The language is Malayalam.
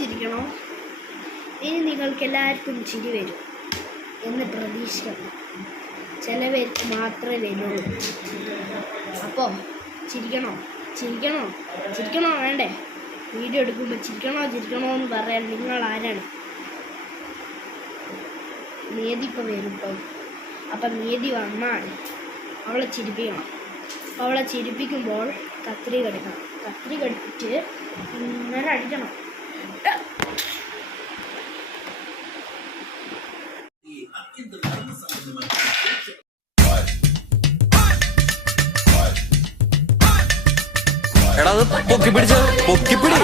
ചിരിക്കണോ? ഇനി നിങ്ങൾക്ക് എല്ലാവർക്കും ചിരി വരും എന്ന് പ്രതീക്ഷിക്കണം. ചില പേർക്ക് മാത്രമേ വരുള്ളൂ. അപ്പോൾ ചിരിക്കണോ വേണ്ടേ? വീഡിയോ എടുക്കുമ്പോൾ ചിരിക്കണോ എന്ന് പറയാൻ നിങ്ങൾ ആരാണ്? നീതി ഇപ്പോൾ വരും കേട്ടോ. അപ്പം നീതി വന്നാൽ അവളെ ചിരിപ്പിക്കണം. അപ്പോൾ അവളെ ചിരിപ്പിക്കുമ്പോൾ കത്രി കടിക്കണം. കത്രി കടിപ്പിച്ച് ഇങ്ങനെ അടിക്കണം. എടാ അത് പൊക്കിപ്പിടിച്ച പൊക്കിപ്പിടി.